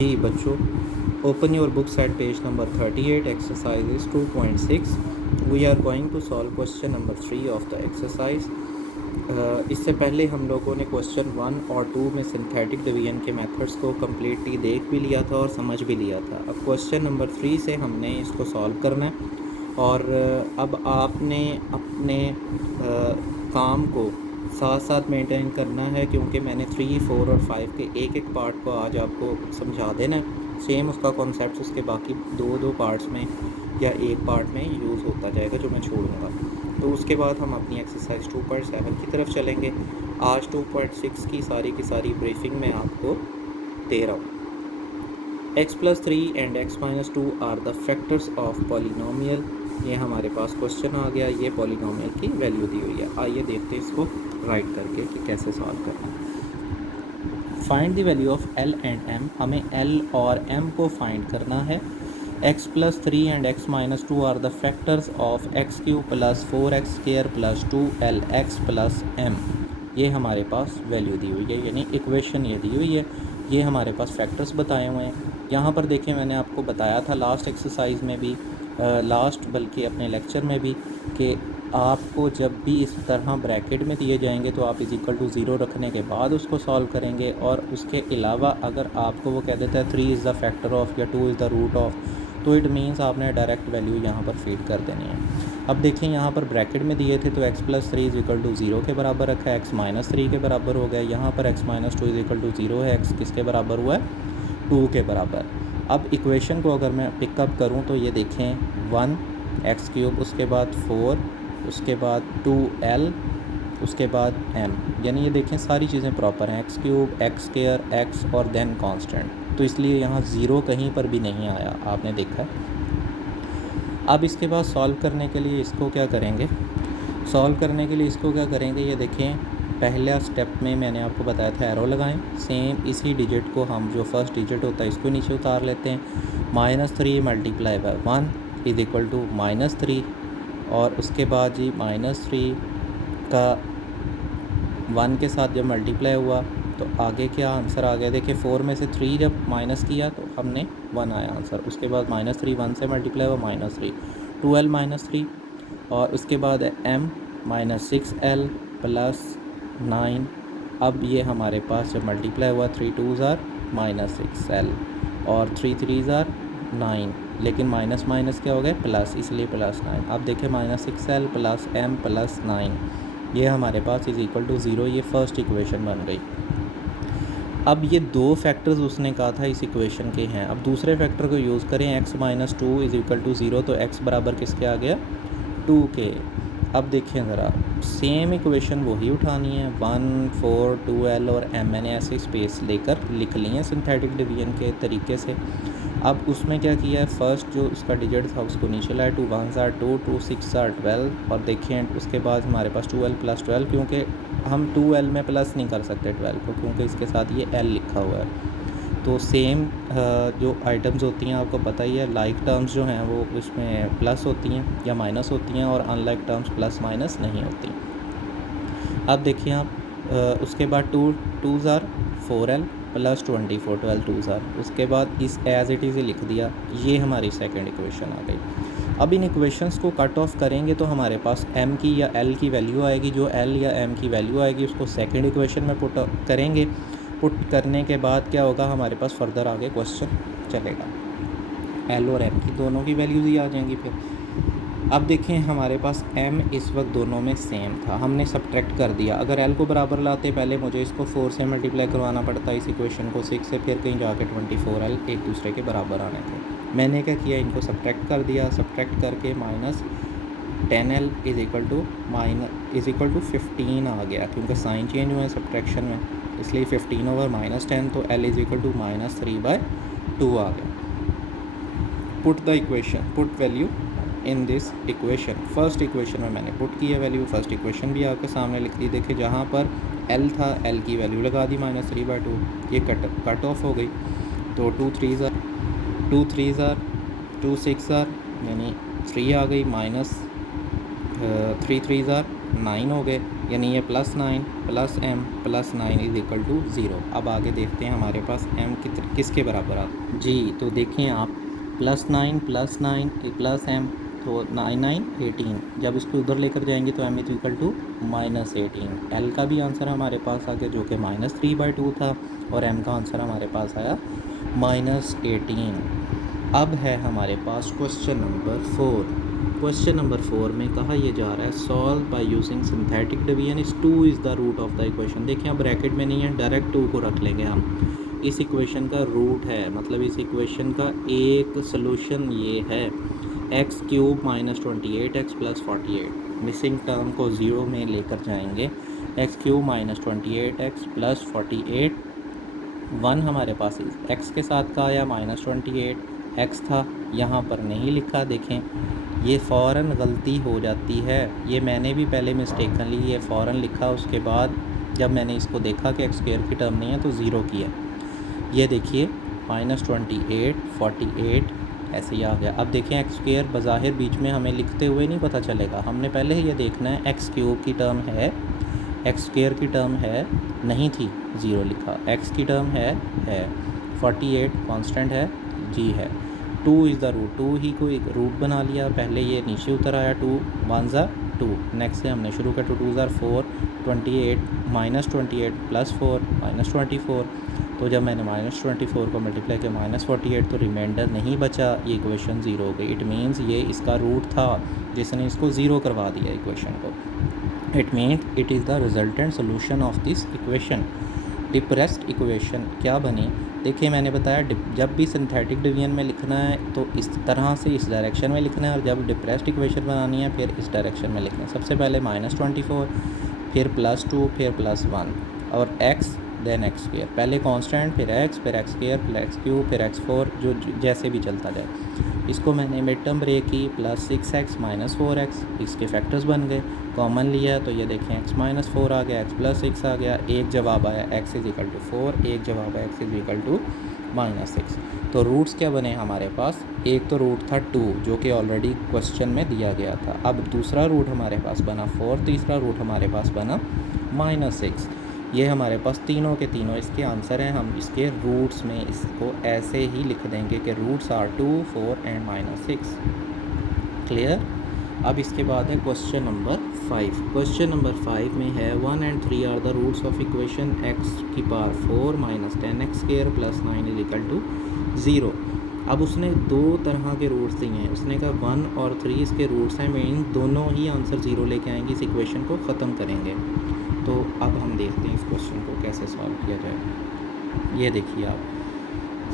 जी बच्चों, open your books at page number 38, exercises 2.6. We are going to solve question number 3 of the exercise. इससे पहले हम लोगों ने क्वेश्चन 1 और 2 में सिंथेटिक डिवीजन के मेथड्स को कम्प्लीटली देख भी लिया था और समझ भी लिया था। अब क्वेश्चन नंबर 3 से हमने इसको सॉल्व करना है और अब आपने अपने काम को साथ साथ मेंटेन करना है, क्योंकि मैंने 3, 4 और 5 के एक एक पार्ट को आज आपको समझा देना है। सेम उसका कॉन्सेप्ट उसके बाकी दो पार्ट्स में या एक पार्ट में यूज़ होता जाएगा जो मैं छोड़ूंगा। तो उसके बाद हम अपनी एक्सरसाइज 2.7 की तरफ चलेंगे। आज 2.6 की सारी ब्रीफिंग मैं आपको दे रहा हूँ। x+3 and x-2 are the factors of polynomial. ये हमारे पास क्वेश्चन आ गया, ये पॉलिनोमियल की वैल्यू दी हुई है। आइए देखते हैं इसको राइट करके कि कैसे सॉल्व करना है। Find the value of l and m। हमें l और m को फाइंड करना है। x+3 and x-2 are the factors of x³ + 4x² + 2lx + m। ये हमारे पास वैल्यू दी हुई है, यानी इक्वेशन ये दी हुई है। ये हमारे पास फैक्टर्स बताए हुए हैं। यहाँ पर देखिए, मैंने आपको बताया था लास्ट एक्सरसाइज में भी, बल्कि अपने लेक्चर में भी, कि आपको जब भी इस तरह ब्रैकेट में दिए जाएंगे तो आप =0 रखने के बाद उसको सॉल्व करेंगे। और उसके अलावा अगर आपको वो कह देता है 3 इज़ द फैक्टर ऑफ या 2 इज़ द रूट ऑफ, तो इट मीन्स आपने डायरेक्ट वैल्यू यहाँ पर फीड कर देनी है। अब देखिए, यहाँ पर ब्रैकेट में दिए थे तो x+3 = 0 के बराबर रखा है, x-3 के बराबर हो गया। यहाँ पर x-2 = 0 है, x किसके बराबर हुआ है? 2 के बराबर। अब इक्वेशन को अगर मैं पिकअप करूँ तो ये देखें 1 x³, उसके बाद 4, उसके बाद 2l, उसके बाद m, यानी ये देखें सारी चीज़ें प्रॉपर हैं, x³ x² x और देन कांस्टेंट। तो इसलिए यहाँ 0 कहीं पर भी नहीं आया, आपने देखा। अब इसके बाद सॉल्व करने के लिए इसको क्या करेंगे? ये देखें, पहला स्टेप में मैंने आपको बताया था एरो लगाएं। सेम इसी डिजिट को हम, जो फर्स्ट डिजिट होता है, इसको नीचे उतार लेते हैं। -3 × 1 = -3, और उसके बाद जी -3 का 1 के साथ जब मल्टीप्लाई हुआ तो आगे क्या आंसर आ गया? देखिए 4 में से 3 जब माइनस किया तो हमने 1 आया आंसर। उसके बाद -3 1 से मल्टीप्लाई हुआ -3, 2l -3, और उसके बाद m -6l + 9। अब ये हमारे पास जब मल्टीप्लाई हुआ 3 2s are -6l और 3 3s are 9, लेकिन माइनस माइनस क्या हो गया? प्लस, इसलिए +9। अब देखें -6l + m + 9, ये हमारे पास =0। ये फर्स्ट इक्वेशन बन गई। अब ये दो फैक्टर्स उसने कहा था इस इक्वेशन के हैं। अब दूसरे फैक्टर को यूज़ करें, x-2 = 0, तो x बराबर किसके आ गया? 2 के। अब देखिए ज़रा, सेम इक्वेशन वही उठानी है। 1 4 2l और m मैंने ऐसे स्पेस लेकर लिख लिए हैं सिंथेटिक डिवीजन के तरीके से। अब उसमें क्या किया है, फर्स्ट जो उसका डिजिट था उसको नीचे लाया, 2 1s are 2, 2 6s are 12, और देखें उसके बाद हमारे पास 2l + 12, क्योंकि हम 2l में प्लस नहीं कर सकते 12 को, क्योंकि इसके साथ ये l लिखा हुआ है। तो सेम जो आइटम्स होती हैं आपको पता ही है, लाइक टर्म्स जो हैं वो उसमें प्लस होती हैं या माइनस होती हैं, और अनलाइक टर्म्स प्लस माइनस नहीं होती। अब देखिए आप, उसके बाद 2 2s are 4l + 24, 12 2s are, उसके बाद इस एज इट इज़ लिख दिया। ये हमारी सेकंड इक्वेशन आ गई। अब इन इक्वेशंस को कट ऑफ करेंगे तो हमारे पास m की या l की वैल्यू आएगी। जो l या m की वैल्यू आएगी उसको सेकंड इक्वेशन में पुट करेंगे। पुट करने के बाद क्या होगा, हमारे पास फर्दर आगे क्वेश्चन चलेगा। l और m की दोनों की वैल्यूज़ ही आ जाएंगी फिर। अब देखें, हमारे पास m इस वक्त दोनों में सेम था, हमने सब्ट्रैक्ट कर दिया। अगर l को बराबर लाते, पहले मुझे इसको 4 से मल्टीप्लाई करवाना पड़ता, इस इक्वेशन को 6 से, फिर कहीं जाके 24l एक दूसरे के बराबर आने थे। मैंने क्या किया, इनको सब्ट्रैक्ट कर दिया। सब्ट्रैक्ट करके -10l = 15 आ गया, क्योंकि साइन चेंज हुआ है सब्ट्रैक्शन में, इसलिए 15/10, तो l = -3/2 आ गया। Put the equation, put value in this equation. First equation में मैंने पुट किया वैल्यू, फर्स्ट इक्वेशन भी आपके सामने लिख दी। देखिए जहाँ पर l था, l की वैल्यू लगा दी -3/2, ये कट ऑफ हो गई। तो 2 3s are 2 6s are, यानी 3 आ गई, -3 3s are 9 हो गए, यानी ये +9 plus m plus 9 is equal to 0। अब आगे देखते हैं हमारे पास m किसके बराबर आता जी। तो देखें आप, +9 प्लस 9 प्लस m, तो 9 9 18, जब इसको उधर लेकर जाएंगे तो m is equal to -18। l का भी आंसर हमारे पास आ गया जो कि -3/2 था, और m का आंसर हमारे पास आया -18। अब है हमारे पास क्वेश्चन नंबर 4। क्वेश्चन नंबर 4 में कहा यह जा रहा है solve by using synthetic division इस 2 is the root of the equation. देखिए अब ब्रैकेट में नहीं है, डायरेक्ट 2 को रख लेंगे हम। इस इक्वेशन का रूट है, मतलब इस इक्वेशन का एक सोल्यूशन ये है x³ - 28x + 48। मिसिंग टर्म को 0 में लेकर जाएंगे, x³ - 28x + 48। 1 हमारे पास x के साथ का आया, -28 x था, यहाँ पर नहीं लिखा। देखें ये फ़ौरन गलती हो जाती है, ये मैंने भी पहले मिस्टेकनली ये फ़ौरन लिखा, उसके बाद जब मैंने इसको देखा कि x² की टर्म नहीं है तो 0 किया। ये देखिए -28 48 ऐसे ही आ गया। अब देखें x² बज़ाहिर बीच में हमें लिखते हुए नहीं पता चलेगा, हमने पहले ये देखना है x³ की टर्म है, x² की टर्म है, नहीं थी 0 लिखा, x की टर्म है 48 कांस्टेंट है जी है। 2 इज़ द रूट, 2 ही को एक रूट बना लिया, पहले ये नीचे उतर आया, 2 1 ज़ा 2। नेक्स्ट से हमने शुरू किया, 2 2 ज़ा 4, 28 -28 + 4 -24। तो जब मैंने -24 को मल्टीप्लाई किया -48 तो रिमाइंडर नहीं बचा, ये इक्वेशन 0 हो गई। इट मीन्स ये इसका रूट था जिसने इसको 0 करवा दिया इक्वेशन को। It means it is the resultant solution of this equation. Depressed equation क्या बनी, देखिए मैंने बताया जब भी सिंथेटिक डिवीजन में लिखना है तो इस तरह से इस डायरेक्शन में लिखना है, और जब डिप्रेस्ड इक्वेशन बनानी है फिर इस डायरेक्शन में लिखना है। सबसे पहले -24, फिर +2, फिर +1, और x देन x², पहले कांस्टेंट, फिर x, फिर x², फिर x³, फिर x4, जो जैसे भी चलता जाए। इसको मैंने मिड टर्म ब्रेक की, +6x - 4x, इसके फैक्टर्स बन गए, कॉमन लिया तो ये देखें x - 4 आ गया, x + 6 आ गया, एक जवाब आया x = 4, एक जवाब आया x = -6। तो रूट्स क्या बने हमारे पास, एक तो रूट था 2 जो कि ऑलरेडी क्वेश्चन में दिया गया था, अब दूसरा रूट हमारे पास बना 4, तीसरा रूट हमारे पास बना -6। ये हमारे पास तीनों के तीनों इसके आंसर हैं। हम इसके रूट्स में इसको ऐसे ही लिख देंगे कि रूट्स आर 2, 4 एंड -6। क्लियर। अब इसके बाद है क्वेश्चन नंबर 5। क्वेश्चन नंबर 5 में है 1 and 3 are the roots of equation x⁴ - 10x² + 9 = 0। अब उसने दो तरह के रूट्स दिए हैं, उसने कहा 1 और 3 इसके रूट्स हैं, मीन दोनों ही आंसर 0 लेके आएंगे, इस इक्वेशन को ख़त्म करेंगे। तो अब हम देखते हैं इस क्वेश्चन को कैसे सॉल्व किया जाए। ये देखिए आप,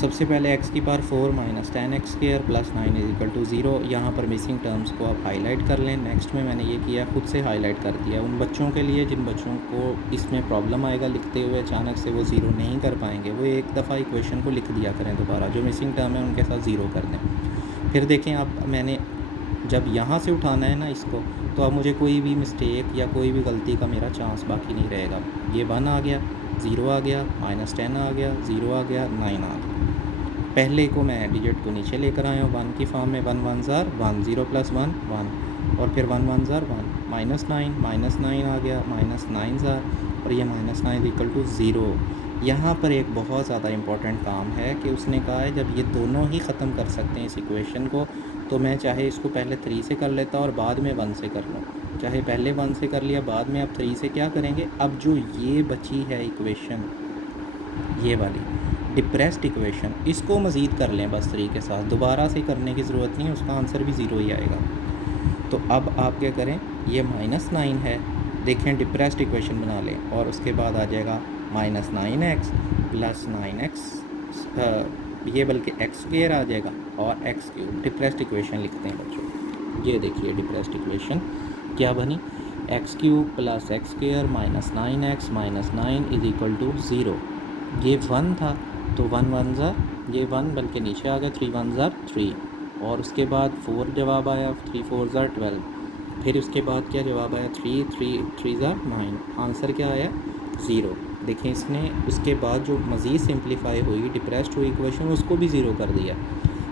सबसे पहले x⁴ - 10x² + 9 = 0। यहाँ पर मिसिंग टर्म्स को आप हाईलाइट कर लें। नेक्स्ट में मैंने ये किया, खुद से हाईलाइट कर दिया उन बच्चों के लिए जिन बच्चों को इसमें प्रॉब्लम आएगा लिखते हुए, अचानक से वो 0 नहीं कर पाएंगे, वो एक दफ़ा इक्वेशन को लिख दिया करें दोबारा, जो मिसिंग टर्म है उनके साथ 0 कर दें। फिर देखें अब मैंने जब यहाँ से उठाना है ना इसको, तो अब मुझे कोई भी मिस्टेक या कोई भी गलती का मेरा चांस बाकी नहीं रहेगा। ये 1 आ गया, 0 आ गया, -10 आ गया, 0 आ गया, 9 आ गया। पहले को मैं डिजिट को नीचे लेकर आया हूँ 1 की फॉर्म में, 1 1 ज़ार 1, 0 + 1 1, और फिर 1 1 ज़ार 1, -9 आ गया, -9 ज़ार, और ये -9 = 0। यहाँ पर एक बहुत ज़्यादा इम्पॉर्टेंट काम है कि उसने कहा है जब ये दोनों ही ख़त्म कर सकते हैं इस इक्वेशन को, तो मैं चाहे इसको पहले 3 से कर लेता और बाद में 1 से कर लूँ, चाहे पहले 1 से कर लिया बाद में अब 3 से क्या करेंगे। अब जो ये बची है इक्वेशन, ये वाली डिप्रेस्ड इक्वेशन, इसको मज़ीद कर लें बस 3 के साथ, दोबारा से करने की ज़रूरत नहीं है, उसका आंसर भी 0 ही आएगा। तो अब आप क्या करें, ये -9 है, देखें डिप्रेस्ड इक्वेशन बना लें, और उसके बाद आ जाएगा -9x + 9x, ये बल्कि x² आ जाएगा, और x³ डिप्रेस्ड इक्वेशन लिखते हैं बच्चों। ये देखिए डिप्रेस्ड इक्वेशन क्या बनी, x³ + x² - 9x - 9 = 0। ये 1 था तो 1 1 ज़ार, ये 1 बल्कि नीचे आ गया, 3 1 ज़ार 3, और उसके बाद 4 जवाब आया, 3 4 ज़ार 12, फिर उसके बाद क्या जवाब आया, 3 3 ज़ार 9, आंसर क्या आया 0। देखें इसने उसके बाद जो मज़ीद सिंप्लीफाई हुई डिप्रेस्ड हुई इक्वेशन, उसको भी 0 कर दिया।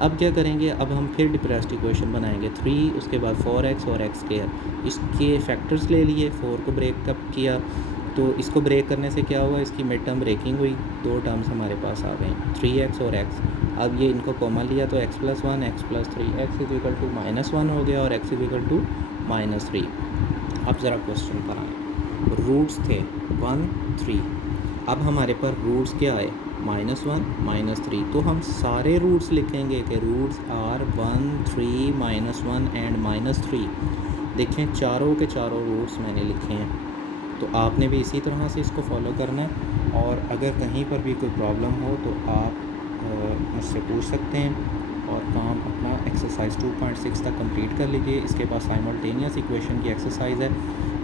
अब क्या करेंगे, अब हम फिर डिप्रेस्ड इक्वेशन बनाएंगे 3 उसके बाद 4x और x स्क्वायर, इसके फैक्टर्स ले लिए, 4 को ब्रेक कब किया तो इसको ब्रेक करने से क्या हुआ, इसकी मिड टर्म ब्रेकिंग हुई, 2 टर्म्स हमारे पास आ गए 3x और x। अब ये इनको कॉमन लिया तो x + 1 x + 3 x = -1 हो गया और x = -3। अब ज़रा क्वेश्चन पर आए, रूट्स थे 1 3, अब हमारे पास रूट्स क्या आए -1 -3, तो हम सारे रूट्स लिखेंगे कि रूट्स आर 1 3 -1 एंड -3। देखें चारों के चारों रूट्स मैंने लिखे हैं, तो आपने भी इसी तरह से इसको फॉलो करना है। और अगर कहीं पर भी कोई प्रॉब्लम हो तो आप मुझसे पूछ सकते हैं और काम अपना एक्सरसाइज 2.6 तक कंप्लीट कर लीजिए। इसके पास साइमल्टेनियस इक्वेशन की एक्सरसाइज है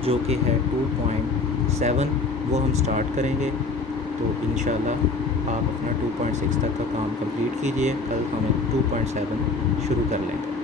जो कि है 2.7, वो हम स्टार्ट करेंगे। तो इंशाल्लाह आप अपना 2.6 तक का काम कंप्लीट कीजिए, कल हम 2.7 शुरू कर लेंगे।